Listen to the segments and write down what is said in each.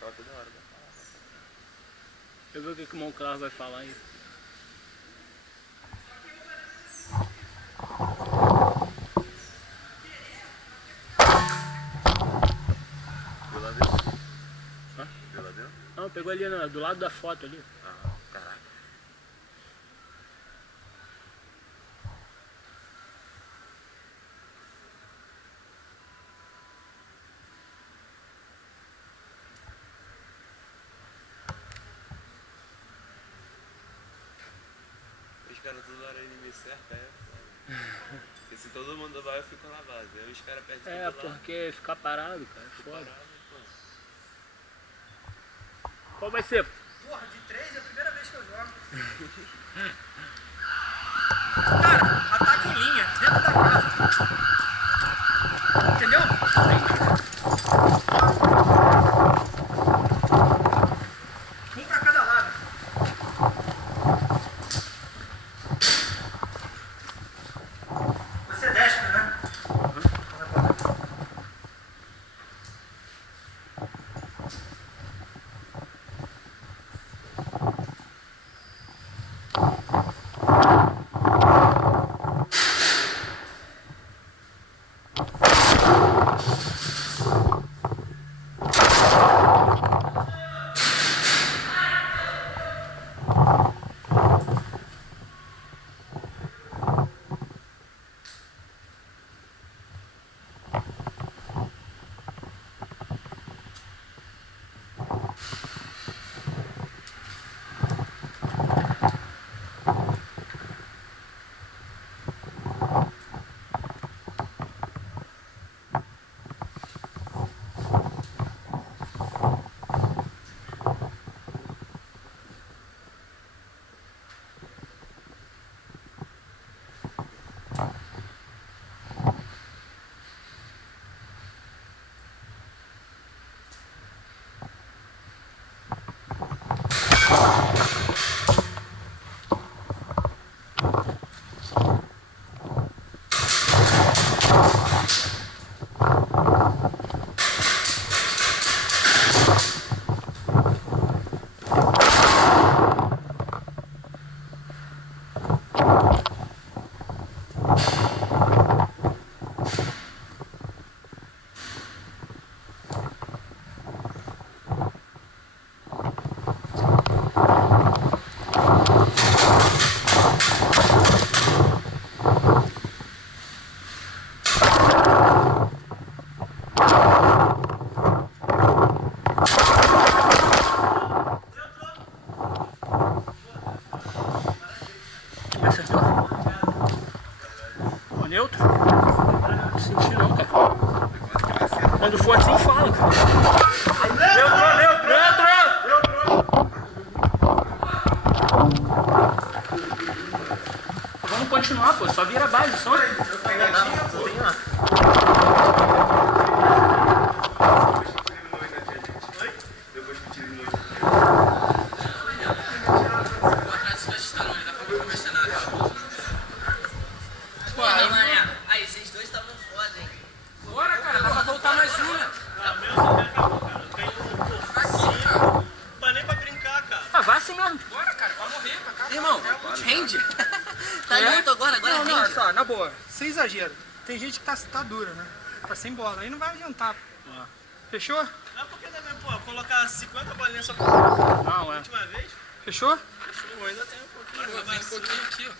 fala toda hora, vai falar. Deixa eu ver o que o Monclar vai falar aí. Viu lá dentro? Hã? Viu lá dentro? Não, pegou ali do lado da foto ali. Ah, caraca. Os caras toda hora indo me cerca, porque se todo mundo vai, eu fico na base. Aí os caras perdem É, tudo lá. porque ficar parado, cara, é foda. Parado, pô. Qual vai ser? Porra, de 3 é a primeira vez que eu jogo. Cara, ataque em linha, dentro da casa. Entendeu? Um pra cada lado. Você é destro, né? Acertou? Pô, neutro? Não senti não, cara. Quando for assim, fala, cara. Vamos continuar, pô. Só vira base, só. Aí, vocês dois estavam foda, hein? Bora, cara. Dá pra voltar mais uma. Mas nem pra brincar, cara. Ah, vai assim mesmo. Bora, cara, vai morrer pra cá. Irmão, rende. Tá É? lento agora Não, rende. olha só, na boa, sem exagero. Tem gente que tá dura, né? Tá sem bola, aí não vai adiantar. Fechou? Não, porque também, pô, colocar 50 bolinhas só pra Não, é. última vez, Fechou? eu ainda tenho um pouquinho. Pô, tem um pouquinho aqui, ó.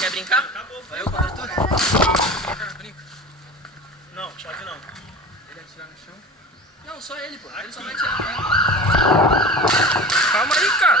Quer brincar? Acabou, vai eu contra tu? Brinca. Não, chave não. Ele atirar no chão? Não, só ele, pô. Ele só vai atirar. Calma aí, cara.